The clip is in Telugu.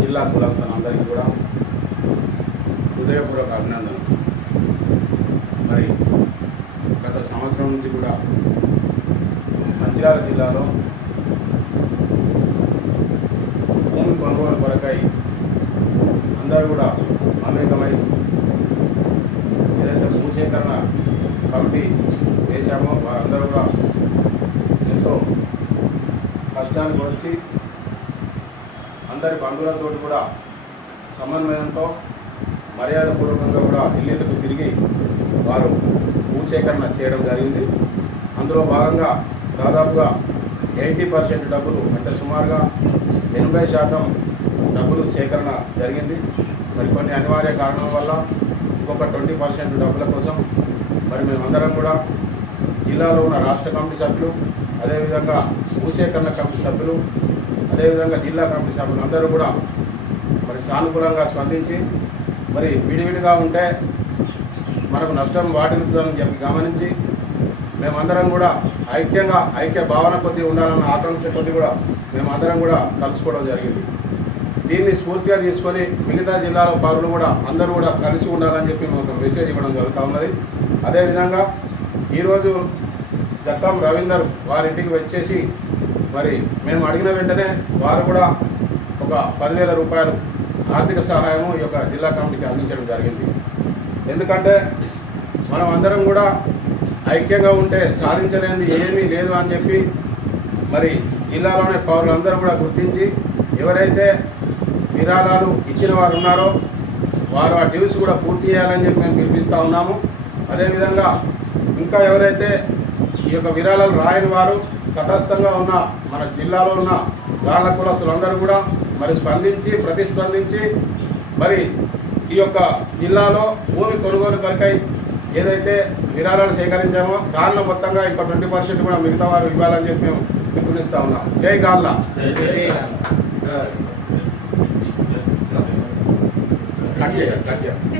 జిల్లా కులస్తులందరికీ కూడా హృదయపూర్వక అభినందనలు. మరి గత సంవత్సరం నుంచి కూడా మంచిర్యాల జిల్లాలో భూమి కొనుగోలు కొరకై అందరూ కూడా మమేకమై ఏదైతే భూసేకరణ కమిటీ వేశామో వారందరూ కూడా ఎంతో కష్టానికి వచ్చి అందరి బంధువులతో కూడా సమన్వయంతో మర్యాదపూర్వకంగా కూడా ఇల్లులకు తిరిగి వారు భూసేకరణ చేయడం జరిగింది. అందులో భాగంగా దాదాపుగా 80% డబ్బులు అంటే సుమారుగా 80% డబ్బులు సేకరణ జరిగింది. మరి కొన్ని అనివార్య కారణాల వల్ల ఇంకొక 20% డబ్బుల కోసం మరి మేమందరం కూడా జిల్లాలో ఉన్న రాష్ట్ర కమిటీ సభ్యులు, అదేవిధంగా భూసేకరణ కమిటీ సభ్యులు, అదేవిధంగా జిల్లా కమిటీ సభ్యులు అందరూ కూడా మరి సానుకూలంగా స్పందించి మరి విడివిడిగా ఉంటే మనకు నష్టం వాటిల్లుతుందని చెప్పి గమనించి మేమందరం కూడా ఐక్య భావన కొద్దీ ఉండాలన్న ఆకాంక్ష కొద్దీ కూడా మేమందరం కూడా కలుసుకోవడం జరిగింది. దీన్ని స్ఫూర్తిగా తీసుకొని మిగతా జిల్లాల పౌరులు కూడా అందరూ కూడా కలిసి ఉండాలని చెప్పి ఒక మెసేజ్ ఇవ్వడం జరుగుతూ ఉన్నది. అదేవిధంగా ఈరోజు జక్కం రవీందర్ వారింటికి వచ్చేసి మరి మేము అడిగిన వెంటనే వారు కూడా ఒక 10,000 రూపాయలు ఆర్థిక సహాయము ఈ యొక్క జిల్లా కమిటీకి అందించడం జరిగింది. ఎందుకంటే మనం అందరం కూడా ఐక్యంగా ఉంటే సాధించలేనిది ఏమీ లేదు అని చెప్పి మరి జిల్లాలోని పౌరులందరూ కూడా గుర్తించి ఎవరైతే విరాళాలు ఇచ్చిన వారు ఉన్నారో వారు ఆ డ్యూస్ కూడా పూర్తి చేయాలని చెప్పి మేము పిలిపిస్తూ ఉన్నాము. అదేవిధంగా ఇంకా ఎవరైతే ఈ యొక్క విరాళాలు రాయని వారు తటస్థంగా ఉన్న మన జిల్లాలో ఉన్న గాళ్ళ కులస్తులందరూ కూడా మరి ప్రతిస్పందించి మరి ఈ యొక్క జిల్లాలో భూమి కొనుగోలు కొరకై ఏదైతే విరాళాలు సేకరించామో దానిలో మొత్తంగా ఇంకా 20% కూడా మిగతా వారు ఇవ్వాలని చెప్పి మేము పిలుపునిస్తూ ఉన్నాం. జై గాళ్ళ. కట్ చేయాలి.